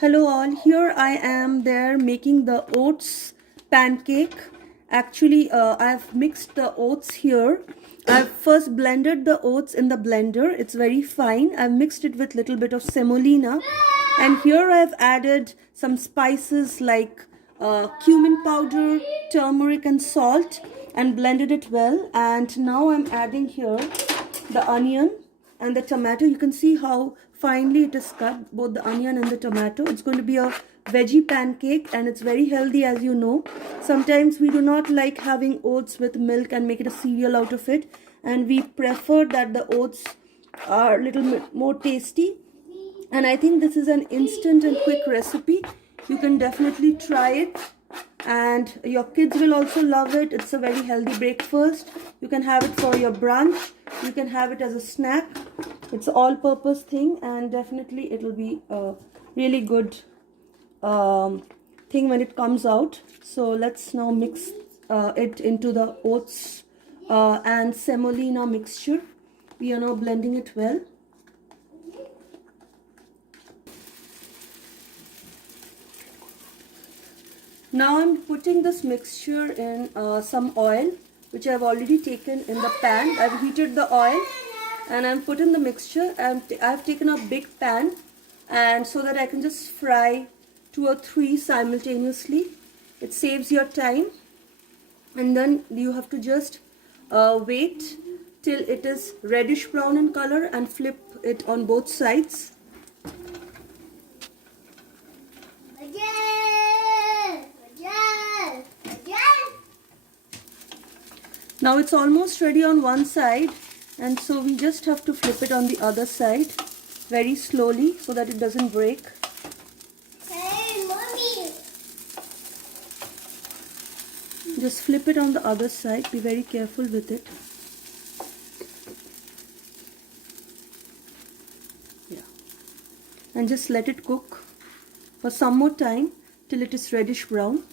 Hello all, here I am there making the oats pancake. Actually, I've mixed the oats here. I've first blended the oats in the blender. It's very fine. I've mixed it with little bit of semolina. And here I've added some spices like cumin powder, turmeric and salt and blended it well. And now I'm adding here the onion and the tomato. You can see how finely it is cut, both the onion and the tomato. It's going to be a veggie pancake and it's very healthy, as you know. Sometimes we do not like having oats with milk and make it a cereal out of it, and we prefer that the oats are a little bit more tasty. And I think this is an instant and quick recipe. You can definitely try it and your kids will also love it. It's a very healthy breakfast. You can have it for your brunch, you can have it as a snack. It's an all-purpose thing, and definitely it will be a really good thing when it comes out. So let's now mix it into the oats and semolina mixture. We are now blending it well. Now I'm putting this mixture in some oil which I've already taken in the pan. I've heated the oil and I'm putting the mixture, and I've taken a big pan, and so that I can just fry 2 or 3 simultaneously. It saves your time, and then you have to just wait till it is reddish brown in color and flip it on both sides. Now it's almost ready on one side, and so we just have to flip it on the other side very slowly so that it doesn't break. Hey, Mommy! Just flip it on the other side. Be very careful with it. Yeah. And just let it cook for some more time till it is reddish brown.